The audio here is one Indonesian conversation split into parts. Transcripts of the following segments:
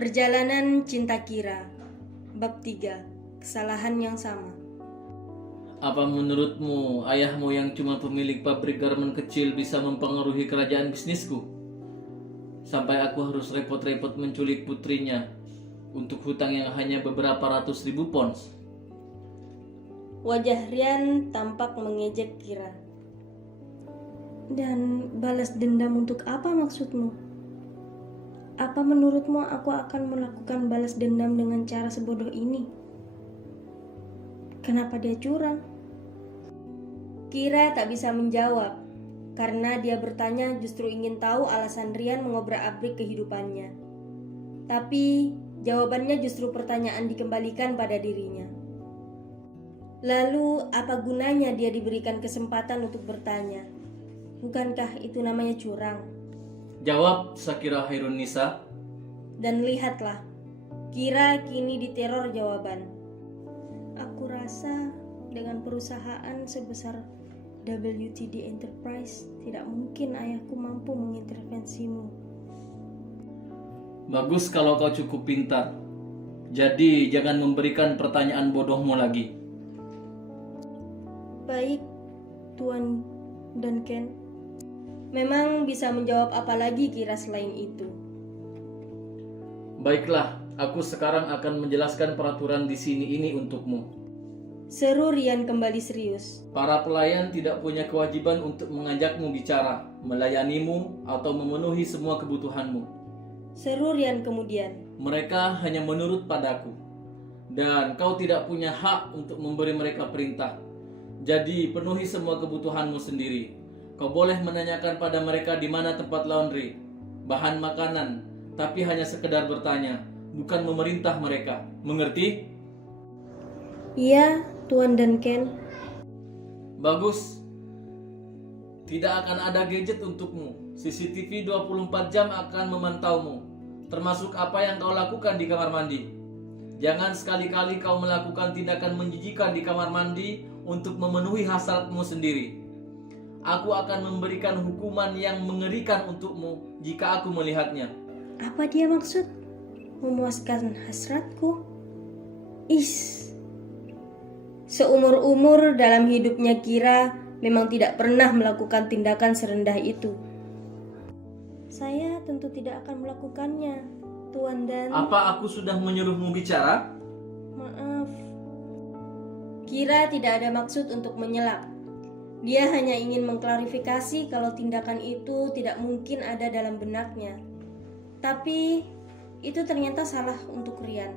Perjalanan Cinta Kira, Bab 3, Kesalahan yang Sama. Apa menurutmu ayahmu yang cuma pemilik pabrik garmen kecil bisa mempengaruhi kerajaan bisnisku? Sampai aku harus repot-repot menculik putrinya untuk hutang yang hanya beberapa ratus ribu pounds. Wajah Rian tampak mengejek Kira. Dan balas dendam untuk apa maksudmu? Apa menurutmu aku akan melakukan balas dendam dengan cara sebodoh ini? Kenapa dia curang? Kira tak bisa menjawab, karena dia bertanya justru ingin tahu alasan Rian mengobrak-abrik kehidupannya. Tapi jawabannya justru pertanyaan dikembalikan pada dirinya. Lalu apa gunanya dia diberikan kesempatan untuk bertanya? Bukankah itu namanya curang? Jawab, Sakira Hairunisa. Dan lihatlah, Kira kini diteror jawaban. Aku rasa dengan perusahaan sebesar WTD Enterprise tidak mungkin ayahku mampu mengintervensimu. Bagus kalau kau cukup pintar. Jadi jangan memberikan pertanyaan bodohmu lagi. Baik, Tuan Duncan. Memang bisa menjawab apa lagi Kira selain itu? Baiklah, aku sekarang akan menjelaskan peraturan di sini ini untukmu. Seru Rian kembali serius. Para pelayan tidak punya kewajiban untuk mengajakmu bicara, melayanimu, atau memenuhi semua kebutuhanmu. Seru Rian kemudian. Mereka hanya menurut padaku. Dan kau tidak punya hak untuk memberi mereka perintah. Jadi penuhi semua kebutuhanmu sendiri. Kau boleh menanyakan pada mereka di mana tempat laundry, bahan makanan, tapi hanya sekedar bertanya, bukan memerintah mereka. Mengerti? Iya, Tuan Duncan. Bagus. Tidak akan ada gadget untukmu. CCTV 24 jam akan memantaumu, termasuk apa yang kau lakukan di kamar mandi. Jangan sekali-kali kau melakukan tindakan menjijikan di kamar mandi untuk memenuhi hasratmu sendiri. Aku akan memberikan hukuman yang mengerikan untukmu jika aku melihatnya. Apa dia maksud? Memuaskan hasratku? Seumur-umur dalam hidupnya Kira memang tidak pernah melakukan tindakan serendah itu. Saya tentu tidak akan melakukannya, Tuan Dan... Apa aku sudah menyuruhmu bicara? Maaf. Kira tidak ada maksud untuk menyela. Dia hanya ingin mengklarifikasi kalau tindakan itu tidak mungkin ada dalam benaknya. Tapi itu ternyata salah untuk Rian.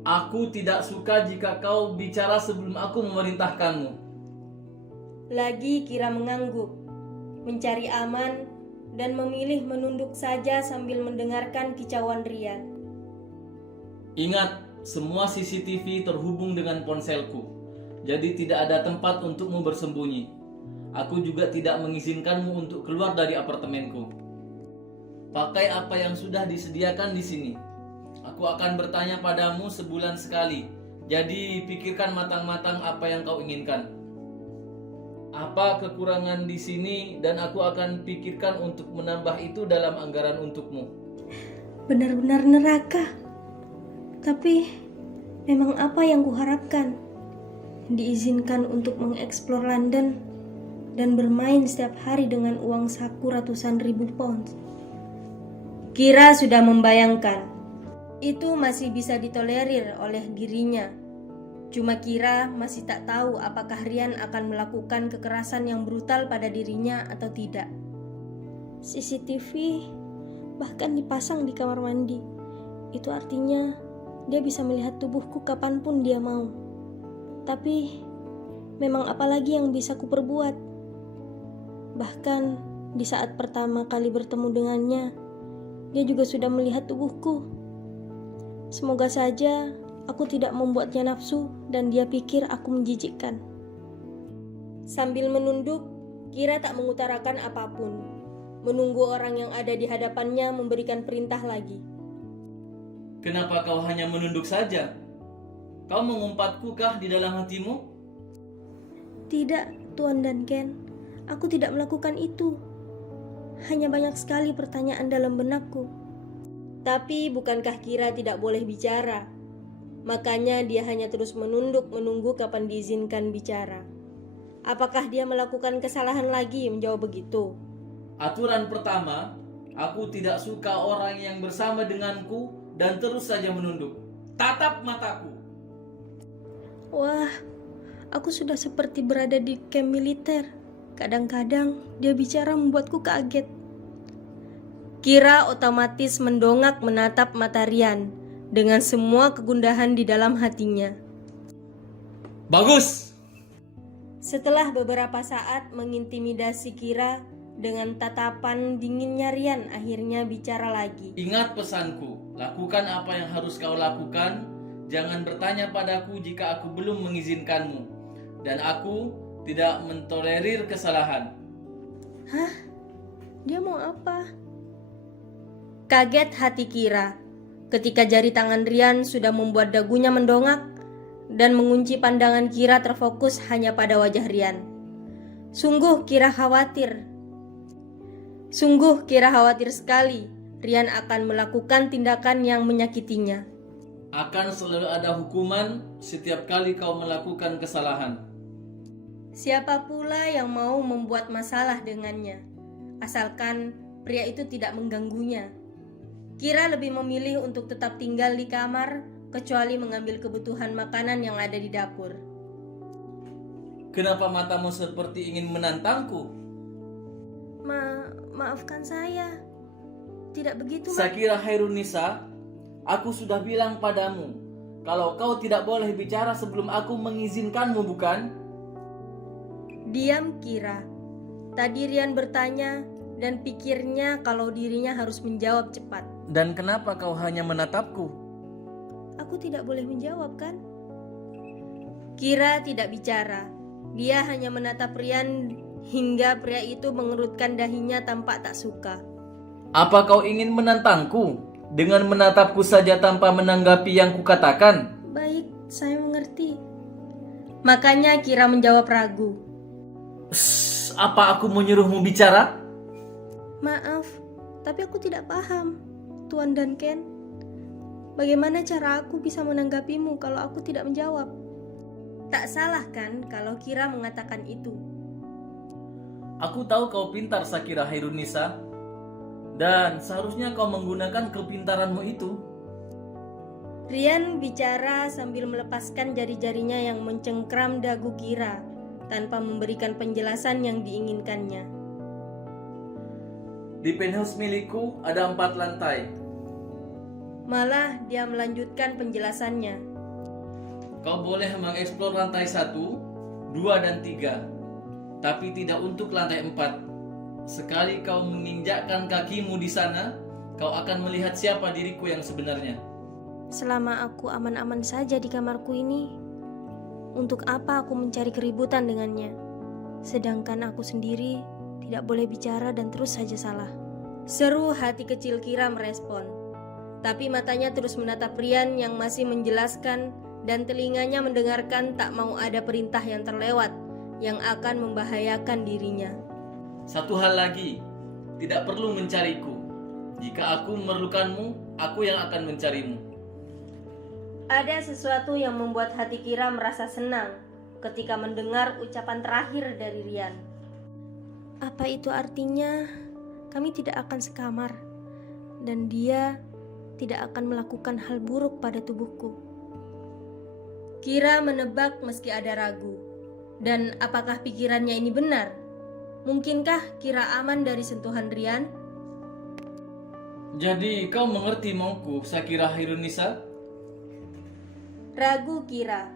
Aku tidak suka jika kau bicara sebelum aku memerintahkanmu. Lagi Kira mengangguk, mencari aman, dan memilih menunduk saja sambil mendengarkan kicauan Rian. Ingat, semua CCTV terhubung dengan ponselku. Jadi tidak ada tempat untukmu bersembunyi. Aku juga tidak mengizinkanmu untuk keluar dari apartemenku. Pakai apa yang sudah disediakan di sini. Aku akan bertanya padamu sebulan sekali. Jadi pikirkan matang-matang apa yang kau inginkan. Apa kekurangan di sini dan aku akan pikirkan untuk menambah itu dalam anggaran untukmu. Benar-benar neraka. Tapi memang apa yang kuharapkan? Diizinkan untuk mengeksplor London dan bermain setiap hari dengan uang saku ratusan ribu pounds. Kira sudah membayangkan itu masih bisa ditolerir oleh dirinya. Cuma Kira masih tak tahu apakah Rian akan melakukan kekerasan yang brutal pada dirinya atau tidak. CCTV bahkan dipasang di kamar mandi. Itu artinya dia bisa melihat tubuhku kapanpun dia mau. Tapi memang apalagi yang bisa kuperbuat? Bahkan di saat pertama kali bertemu dengannya, dia juga sudah melihat tubuhku. Semoga saja aku tidak membuatnya nafsu dan dia pikir aku menjijikkan. Sambil menunduk, Kira tak mengutarakan apapun, menunggu orang yang ada di hadapannya memberikan perintah lagi. Kenapa kau hanya menunduk saja? Kau mengumpatku kah di dalam hatimu? Tidak, Tuan Duncan. Aku tidak melakukan itu. Hanya banyak sekali pertanyaan dalam benakku. Tapi bukankah Kira tidak boleh bicara? Makanya dia hanya terus menunduk menunggu kapan diizinkan bicara. Apakah dia melakukan kesalahan lagi menjawab begitu? Aturan pertama, aku tidak suka orang yang bersama denganku dan terus saja menunduk. Tatap mataku. Wah, aku sudah seperti berada di kamp militer. Kadang-kadang dia bicara membuatku kaget. Kira otomatis mendongak menatap mata Rian dengan semua kegundahan di dalam hatinya. Bagus. Setelah beberapa saat mengintimidasi Kira dengan tatapan dinginnya, Rian akhirnya bicara lagi. Ingat pesanku, lakukan apa yang harus kau lakukan. Jangan bertanya padaku jika aku belum mengizinkanmu. Dan aku tidak mentolerir kesalahan. Hah? Dia mau apa? Kaget hati Kira ketika jari tangan Rian sudah membuat dagunya mendongak dan mengunci pandangan Kira terfokus hanya pada wajah Rian. Sungguh Kira khawatir sekali Rian akan melakukan tindakan yang menyakitinya. Akan selalu ada hukuman setiap kali kau melakukan kesalahan. Siapa pula yang mau membuat masalah dengannya, asalkan pria itu tidak mengganggunya. Kira lebih memilih untuk tetap tinggal di kamar, kecuali mengambil kebutuhan makanan yang ada di dapur. Kenapa matamu seperti ingin menantangku? Maafkan saya. Tidak begitu, Sakira Hairunisa, aku sudah bilang padamu, kalau kau tidak boleh bicara sebelum aku mengizinkanmu, bukan? Diam Kira. Tadi Rian bertanya dan pikirnya kalau dirinya harus menjawab cepat. Dan kenapa kau hanya menatapku? Aku tidak boleh menjawab, kan? Kira tidak bicara. Dia hanya menatap Rian hingga pria itu mengerutkan dahinya tampak tak suka. Apa kau ingin menantangku dengan menatapku saja tanpa menanggapi yang kukatakan? Baik, saya mengerti. Makanya Kira menjawab ragu. Apa aku menyuruhmu bicara? Maaf, tapi aku tidak paham, Tuan Duncan. Bagaimana cara aku bisa menanggapimu kalau aku tidak menjawab? Tak salah kan kalau Kira mengatakan itu? Aku tahu kau pintar, Sakira Hairunisa. Dan seharusnya kau menggunakan kepintaranmu itu. Rian bicara sambil melepaskan jari-jarinya yang mencengkram dagu Kira tanpa memberikan penjelasan yang diinginkannya. Di penthouse milikku ada 4 lantai. Malah dia melanjutkan penjelasannya. Kau boleh mengeksplor lantai 1, 2, dan 3. Tapi tidak untuk lantai 4. Sekali kau menginjakkan kakimu di sana, kau akan melihat siapa diriku yang sebenarnya. Selama aku aman-aman saja di kamarku ini, untuk apa aku mencari keributan dengannya? Sedangkan aku sendiri tidak boleh bicara dan terus saja salah. Seru hati kecil Kira merespon. Tapi matanya terus menatap Rian yang masih menjelaskan dan telinganya mendengarkan tak mau ada perintah yang terlewat yang akan membahayakan dirinya. Satu hal lagi, tidak perlu mencariku. Jika aku memerlukanmu, aku yang akan mencarimu. Ada sesuatu yang membuat hati Kira merasa senang ketika mendengar ucapan terakhir dari Rian. Apa itu artinya kami tidak akan sekamar dan dia tidak akan melakukan hal buruk pada tubuhku? Kira menebak meski ada ragu. Dan apakah pikirannya ini benar? Mungkinkah Kira aman dari sentuhan Rian? Jadi kau mengerti mauku, Sakira Hairunisa? Ragu Kira.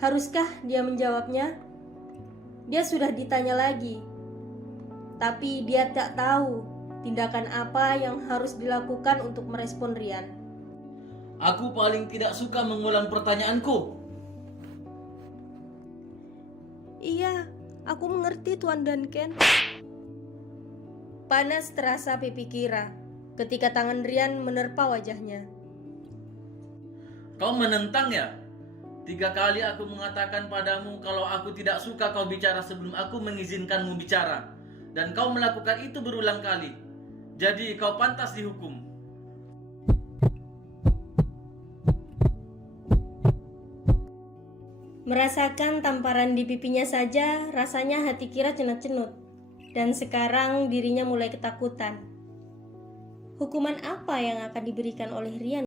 Haruskah dia menjawabnya? Dia sudah ditanya lagi. Tapi dia tak tahu tindakan apa yang harus dilakukan untuk merespon Rian. Aku paling tidak suka mengulang pertanyaanku. Iya, aku mengerti Tuan Duncan. Panas terasa pipi Kira ketika tangan Rian menerpa wajahnya. Kau menentang ya? 3 kali aku mengatakan padamu kalau aku tidak suka kau bicara sebelum aku mengizinkanmu bicara. Dan kau melakukan itu berulang kali. Jadi kau pantas dihukum. Merasakan tamparan di pipinya saja, rasanya hati Kira cenut-cenut. Dan sekarang dirinya mulai ketakutan. Hukuman apa yang akan diberikan oleh Rian